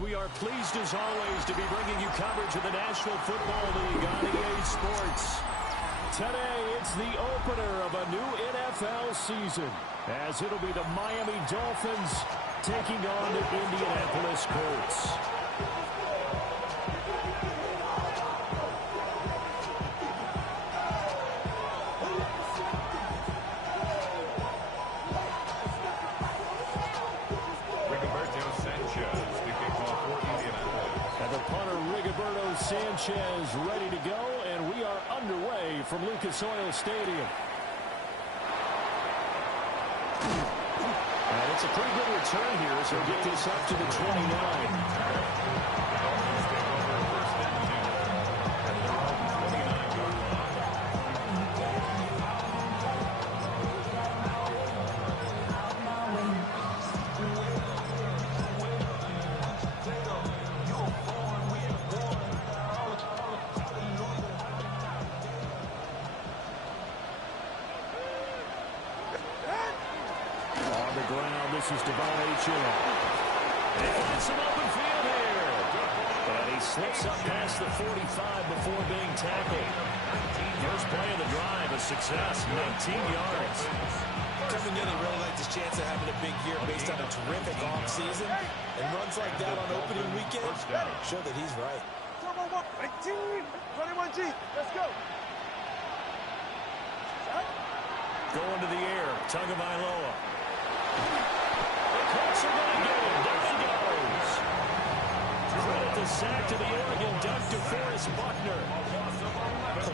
We are pleased, as always, to be bringing you coverage of the National Football League on EA Sports. Today, it's the opener of a new NFL season, as it'll be the Miami Dolphins taking on the Indianapolis Colts. Sanchez ready to go, and we are underway from Lucas Oil Stadium. And it's a pretty good return here as he'll get this up to the 29. This is Devon Achille. They find some open field here. And he slips up past the 45 before being tackled. First play of the drive, a success, 19 yards. Kevin Young really liked his chance of having a big year based on a terrific offseason. And runs like that on opening weekend show that he's right. 21G, let's go. Going to the air, Tagovailoa. Colts are going to get him. There he goes. Credit the sack to the Oregon Duck, DeForest Buckner.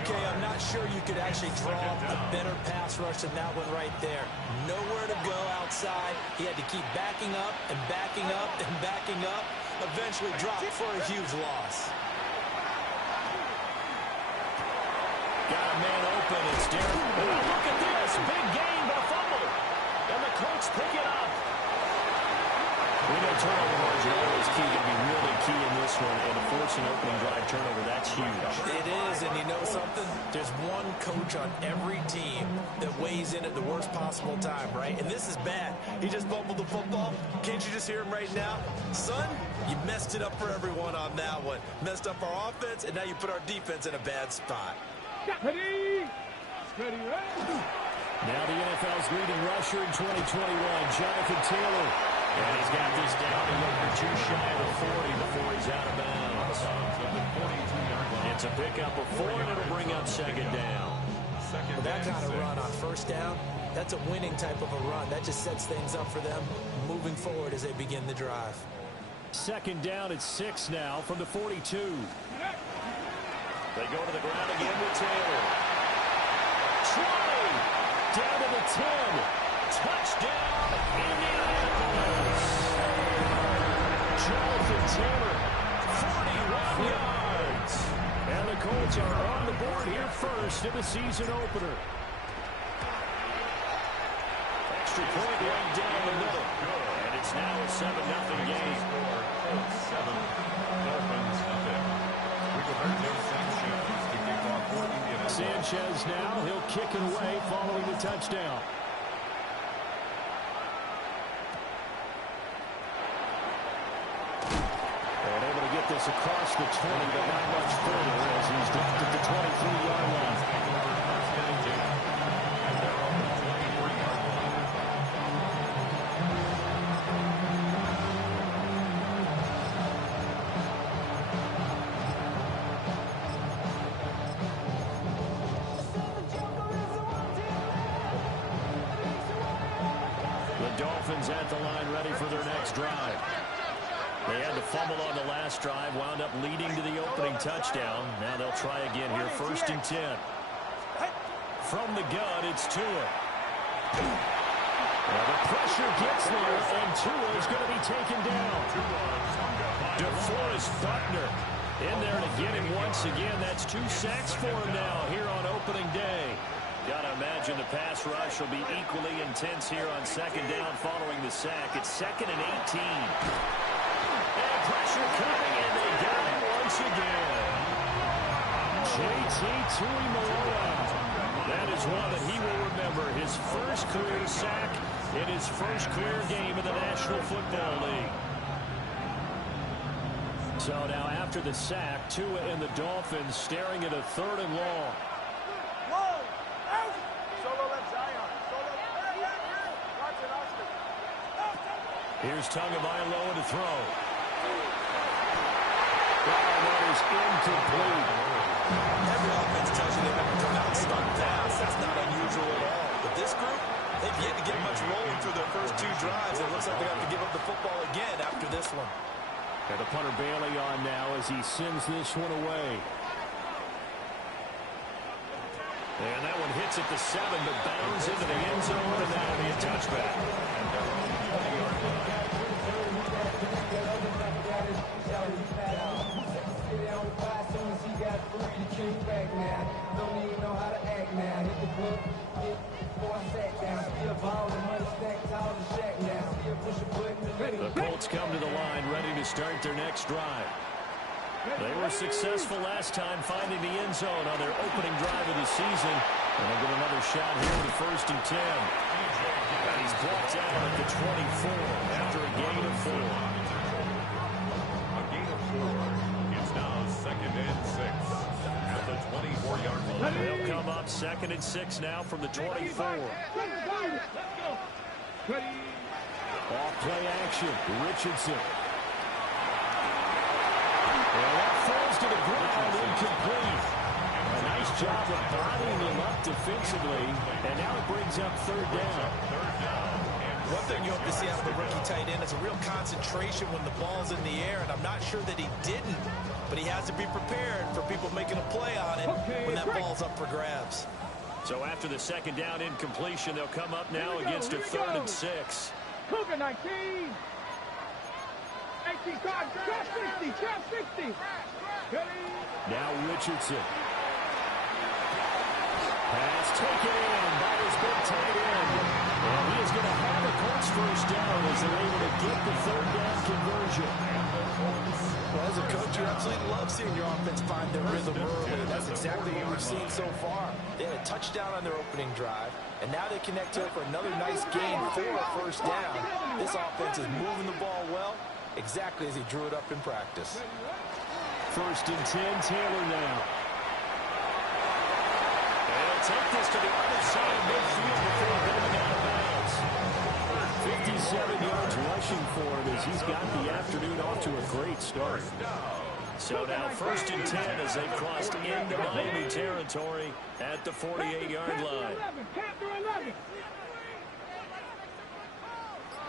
Okay, I'm not sure you could actually draw a better pass rush than that one right there. Nowhere to go outside. He had to keep backing up and backing up and backing up. Eventually dropped for a huge loss. Got a man open. It's Derek. Oh, look at this. Big gain by fumble. And the Colts pick it up. We know turnover margin always key, going to be really key in this one, and to force an opening drive turnover, that's huge. It is, and you know something? There's one coach on every team that weighs in at the worst possible time, right? And this is bad. He just fumbled the football. Can't you just hear him right now? Son, you messed it up for everyone on that one. Messed up our offense, and now you put our defense in a bad spot. Ready? Now the NFL's leading rusher in 2021, Jonathan Taylor. And he's got this down to number 2 shy of the 40 before he's out of bounds. It's a pickup of 4, and it'll bring up second down. With that kind of run on first down, that's a winning type of a run. That just sets things up for them moving forward as they begin the drive. Second down at 6 now from the 42. They go to the ground again with Taylor. 20, down to the 10. Touchdown, Indianapolis. Jonathan Taylor, 41 yards. And the Colts are on the board here first in the season opener. Extra point right down the middle. And it's now a 7-0 game. 7 Dolphins nothing. Sanchez now, he'll kick it away following the touchdown. And able to get this across the 20, but not much further as he's dropped at the 23-yard line. Dolphins at the line ready for their next drive. They had the fumble on the last drive, wound up leading to the opening touchdown. Now they'll try again here, 1st and 10. From the gun, it's Tua. Well, the pressure gets there, and Tua is going to be taken down. DeForest Buckner in there to get him once again. That's 2 sacks for him now here on opening day. Got to imagine the pass rush will be equally intense here on 2nd down following the sack. It's 2nd and 18. And pressure coming, and they got him once again. J.T. Tuimoloau. That is one that he will remember. His first career sack in his first career game in the National Football League. So now after the sack, Tua and the Dolphins staring at a 3rd and long. Here's Tagovailoa to throw. That is incomplete. Every offense tells you they're going to come out and start fast. That's not unusual at all. But this group, they've yet to get much rolling through their first 2 drives. It looks like they have to give up the football again after this one. And the punter Bailey on now as he sends this one away. And that one hits at the 7, but bounds into the end zone, and that'll be a touchback. The Colts come to the line, ready to start their next drive. They were successful last time finding the end zone on their opening drive of the season. And they'll get another shot here with 1st and 10. And he's brought down at the 24 after a gain of 4. A gain of 4. It's now 2nd and 6 at the 24-yard line. They'll come up 2nd and 6 now from the 24. Off play action. Richardson. Well, that falls to the ground, incomplete. A nice job of bottling him up defensively, and now it brings up 3rd down. One thing you hope to see out of the rookie tight end is a real concentration when the ball's in the air, and I'm not sure that he didn't, but he has to be prepared for people making a play on it when that ball's up for grabs. So after the 2nd down incompletion, they'll come up now against a 3rd and 6. Cougar 19. 18, drive 60. Now Richardson. Pass taken in by his big tight end. And he is going to have a Colts 1st down as they're able to get the 3rd down conversion. Well, as a coach, you absolutely love seeing your offense find their rhythm early. That's exactly what we've seen so far. They had a touchdown on their opening drive, and now they connect here for another nice gain for a 1st down. This offense is moving the ball well, exactly as he drew it up in practice. 1st and 10, Taylor now. And he'll take this to the other side of midfield before going out of bounds. 57 yards rushing for him as he's got the afternoon off to a great start. So now 1st and 10 as they've crossed into Miami territory at the 48-yard line.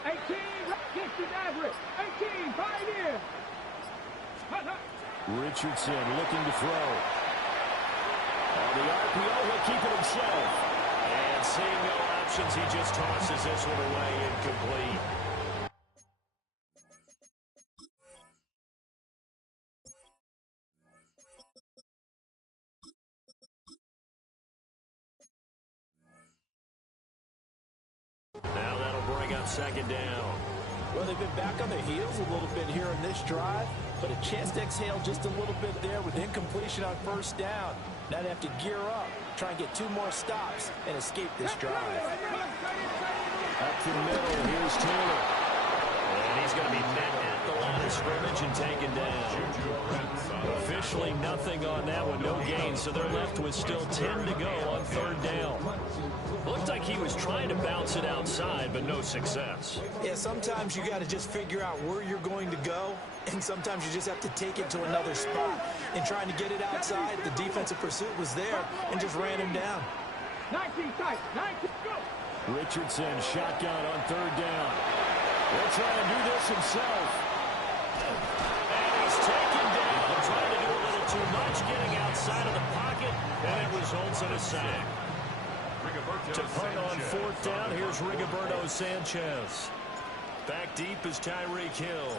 18, 60 average. 18, 5 in. Richardson looking to throw. On the RPO, he'll keep it himself. And seeing no options, he just tosses this one away, incomplete. Now that'll bring up 2nd down. Well, they've been back on their heels a little bit here in this drive, but a chance to exhale just a little bit there with incompletion on 1st down. Now they have to gear up, try and get 2 more stops, and escape this drive. Up the middle, here's Taylor. And he's going to be met at the line of scrimmage and taken down. Officially nothing on that one, no gain, so they're left with still 10 to go on 3rd down. Looked like he was trying to bounce it outside, but no success. Yeah, sometimes you got to just figure out where you're going to go, and sometimes you just have to take it to another spot. In trying to get it outside, the defensive pursuit was there and just ran him down. 19 tight, 19, go. Richardson shotgun on third down. He'll try and do this himself. And he's taken down, trying to do a little too much, getting outside of the pocket, and it results in a sack. To punt on fourth down, here's Rigoberto Sanchez. Back deep is Tyreek Hill.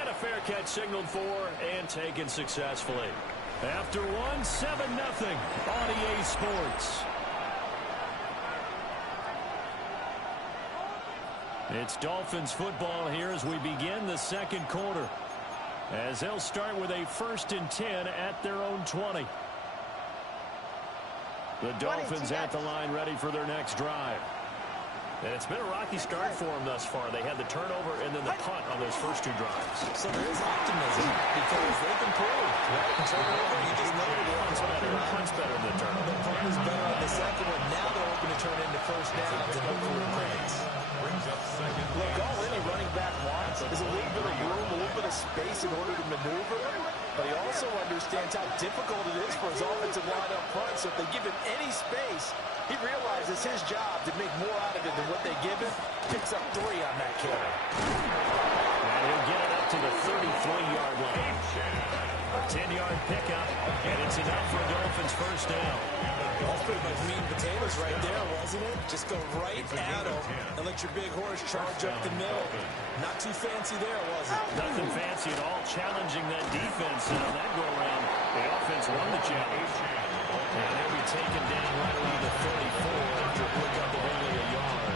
And a fair catch signaled for and taken successfully. After one, 7-0 on EA Sports. It's Dolphins football here as we begin the second quarter. As they'll start with a 1st and 10 at their own 20. The Dolphins at the line ready for their next drive. And it's been a rocky start for them thus far. They had the turnover and then the punt on those first two drives. So there is optimism because they've improved. Right? Turnover, you just know the Punt's better than the turnover. The punt is better on the second one. Now they're hoping to turn into first downs and hopefully remains. Look, all any running back wants is a little bit of room, a little bit of space in order to maneuver. But he also understands how difficult it is for his offensive line up front. So if they give him any space, he realizes his job to make more out of it than what they give him. Picks up 3 on that carry. And he'll get it up to the 33-yard line. A 10-yard pickup, and it's enough for a Dolphins first down. That's pretty much meat and potatoes right there, wasn't it? Just go right at him and let your big horse charge up the middle. Not too fancy there, was it? Nothing fancy at all, challenging that defense. And on that go-around, the offense won the challenge. And they'll be taken down right around the 34 after a pickup of only a yard.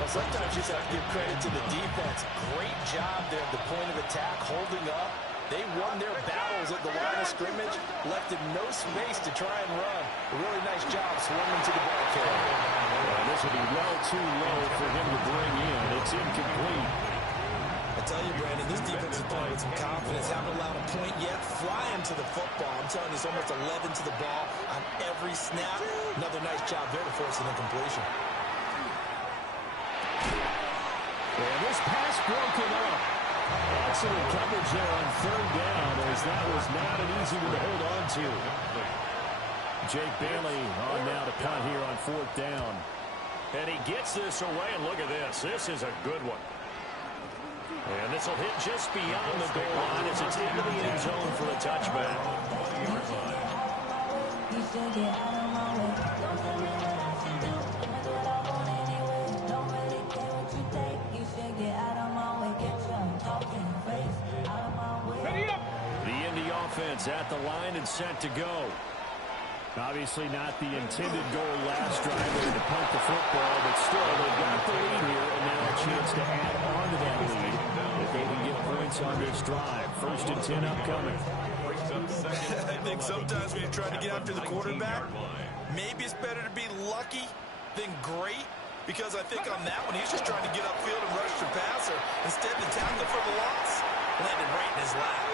Well, sometimes you just have to give credit to the defense. Great job there at the point of attack, holding up. They won their battles at the line of scrimmage, left him no space to try and run. A really nice job swarming to the ball carrier. This will be well too low for him to bring in. It's incomplete. I tell you, Brandon, this defense is playing with some confidence. Haven't allowed a point yet. Flying to the football. I'm telling you, it's almost 11 to the ball on every snap. Another nice job there to force an incompletion. And this pass broken up. Excellent coverage there on third down, as that was not an easy one to hold on to. Jake Bailey on now to punt here on fourth down. And he gets this away, and look at this. This is a good one. And this will hit just beyond the goal line as it's into the end zone for a touchback. The Indy offense at the line and set to go. Obviously not the intended goal last drive to punt the football, but still they've got the lead here and now a chance to add on to that lead if they can get points on this drive. 1st and 10 upcoming. I think sometimes when you're trying to get after the quarterback, maybe it's better to be lucky than great, because I think on that one he's just trying to get upfield and rush the passer instead of tackle for the loss. Landed right in his lap.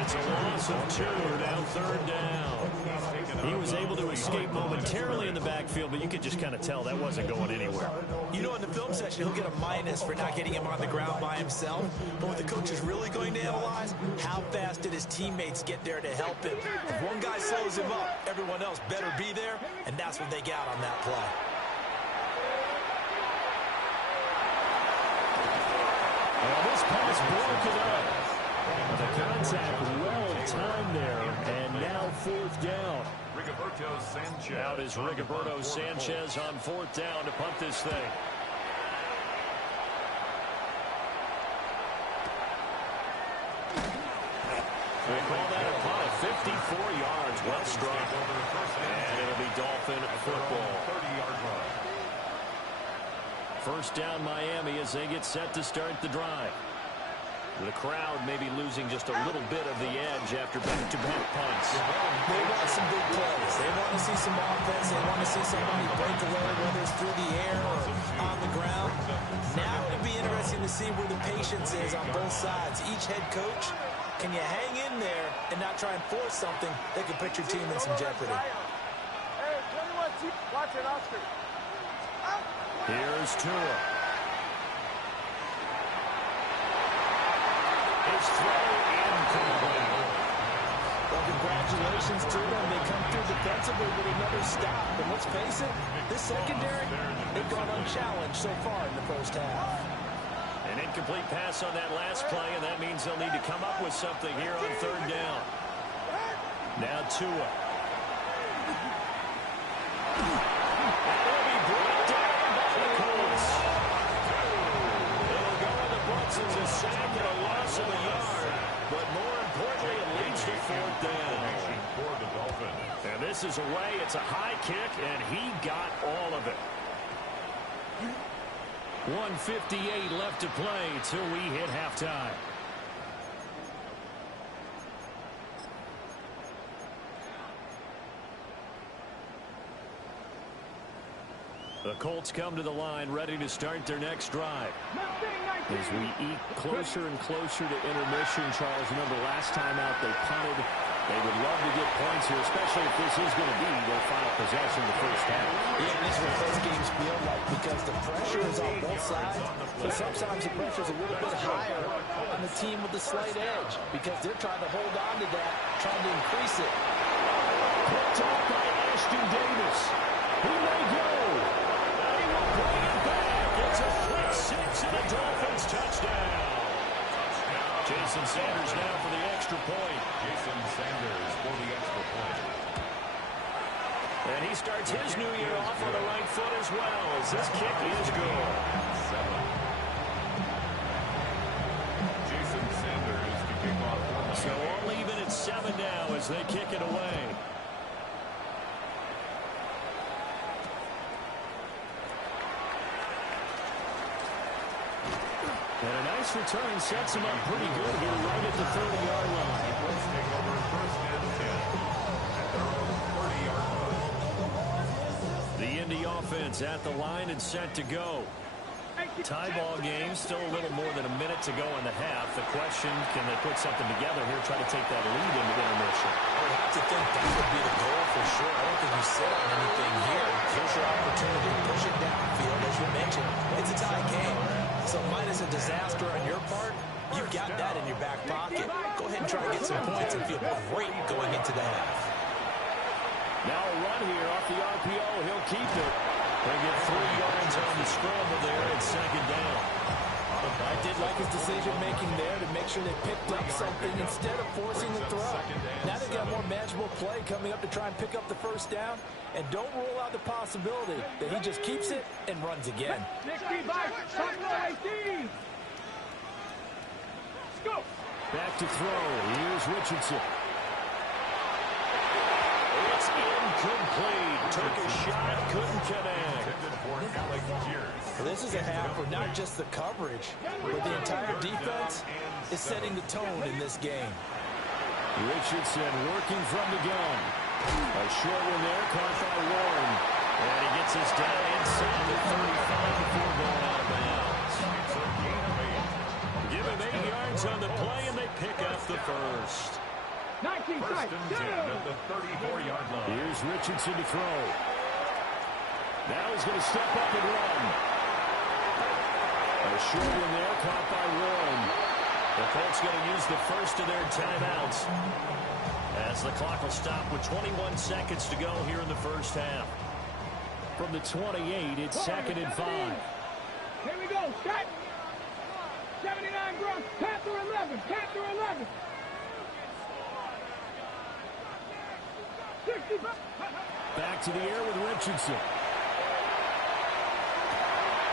It's a loss of 2, now third down. He was able to escape momentarily in the backfield, but you could just kind of tell that wasn't going anywhere. You know, in the film section, he'll get a minus for not getting him on the ground by himself. But what the coach is really going to analyze, how fast did his teammates get there to help him? If one guy slows him up, everyone else better be there, and that's what they got on that play. Well, this pass broken up. The contact well timed there, and now fourth down. Rigoberto Sanchez. Out is Rigoberto Sanchez on fourth down to punt this thing. They call that a punt of 54 yards. Well struck. And it'll be Dolphin football. 30-yard line. First down Miami as they get set to start the drive. The crowd may be losing just a little bit of the edge after back-to-back punts. They want some big plays. They want to see some offense. They want to see somebody break away, whether it's through the air or on the ground. Now it'll be interesting to see where the patience is on both sides. Each head coach, can you hang in there and not try and force something that could put your team in some jeopardy? Hey, 21, watch it, Oscar. Here's Tua. His throw incomplete. Well, congratulations to them. They come through defensively with another stop. But let's face it, this secondary, they've gone unchallenged so far in the first half. An incomplete pass on that last play, and that means they'll need to come up with something here on third down. Now Tua. And it'll be brought down by the Colts. It'll go in the books as a sack and a loss of a yard. But more importantly, it leads to fourth down. And this is away. It's a high kick, and he got all of it. 1:58 left to play till we hit halftime. The Colts come to the line ready to start their next drive. As we eke closer and closer to intermission, Charles, remember last time out they punted. They would love to get points here, especially if this is going to be their final possession of the first half. Yeah, this is what those games feel like because the pressure is on both sides, but sometimes the pressure is a little bit higher on the team with the slight edge because they're trying to hold on to that, trying to increase it. Picked off by Ashton Davis. He may go. He will bring it back. It's a quick six and a Dolphins touchdown. Jason Sanders now for the extra point. Jason Sanders for the extra point. And he starts his new year off on the right foot as well, as this kick is good. Jason Sanders to kick off. So all even at 7 now as they kick it away. And a nice return sets him up pretty good here right at the 30-yard line. Let's take over first and 10 at their own 30-yard line. The Indy offense at the line and set to go. Tie ball game, still a little more than a minute to go in the half. The question, can they put something together here, try to take that lead into the intermission? I would have to think that would be the goal for sure. I don't think you set on anything here. Here's your opportunity to push it downfield. As you mentioned, it's a tie game. So minus a disaster on your part, you've got that in your back pocket. Go ahead and try to get some points and feel great going into the half. Now a run here off the RPO. He'll keep it. They get 3 yards on the scramble there at second down. I did like his decision-making there to make sure they picked up something instead of forcing the throw. Now they've got a more manageable play coming up to try and pick up the first down. And don't rule out the possibility that he just keeps it and runs again. 65, 18. Go. Back to throw. Here's Richardson. It's incomplete. Took a shot, couldn't connect. This is a half where not just the coverage, but the entire defense is setting the tone in this game. Richardson working from the gun. A short one there, caught by Warren. And he gets us down inside the 35 before going out of bounds. Give him 8 yards on the play, and they pick up the first. 19 First and 10 at the 34-yard line. Here's Richardson to throw. Now he's going to step up and run. A short one there, caught by Warren. The Colts going to use the first of their timeouts as the clock will stop with 21 seconds to go here in the first half. From the 28, it's second and 5. Here we go. Set. 79 Gronk. Panther 11. Panther 11. 65. Back to the air with Richardson.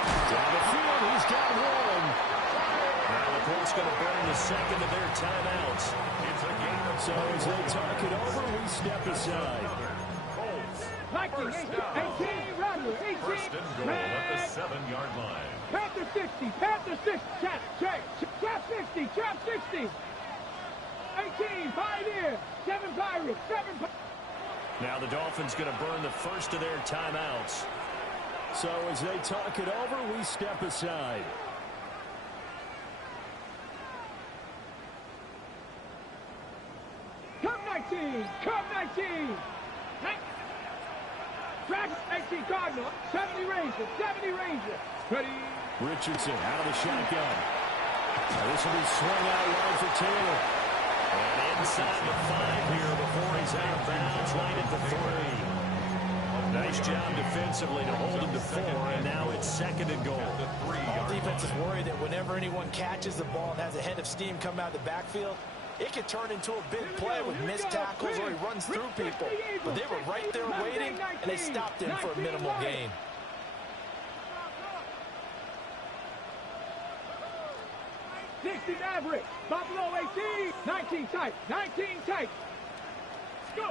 Down the field, he's got Warren. Now the Colts going to burn the second of their timeouts. It's a game of So as they talk it over, we step aside. Vikings 18. Rattler 18. First and goal at the 7-yard line. Panther 60. Panther 60. Trap 60. Trap 60. 18. Pioneer. 7 Pirates. 7 Pirates. Now the Dolphins going to burn the first of their timeouts. So as they talk it over, we step aside. Come 19. Come 19. Track 18 Cardinal. 70 Ranger. 70 Ranger. Ready. Richardson out of the shotgun. Now this will be swung out wide for Taylor. And inside the 5 here before he's out of bounds right at the 3. Nice job defensively to hold him to 4, and now it's 2nd and goal. All defense is worried that whenever anyone catches the ball and has a head of steam come out of the backfield, it can turn into a big play with missed tackles or he runs through people. But they were right there waiting, and they stopped him for a minimal gain. 60 Maverick. Buffalo 18. 19 tight. 19 tight. Go.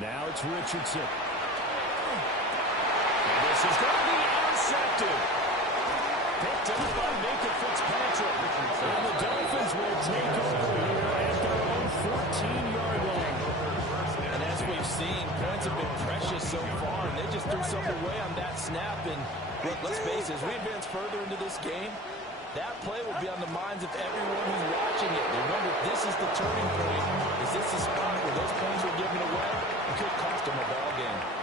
Now it's Richardson. And this is going to be intercepted. Picked up by Minka Fitzpatrick. And the Dolphins will take over here at their own 14-yard line. And as we've seen, points have been precious so far, and they just threw something away on that snap. And look, let's face it, as we advance further into this game, that play will be on the minds of everyone who's watching it. They wonder if this is the turning point. Is this the spot where those points are given away? It could cost them a ball game.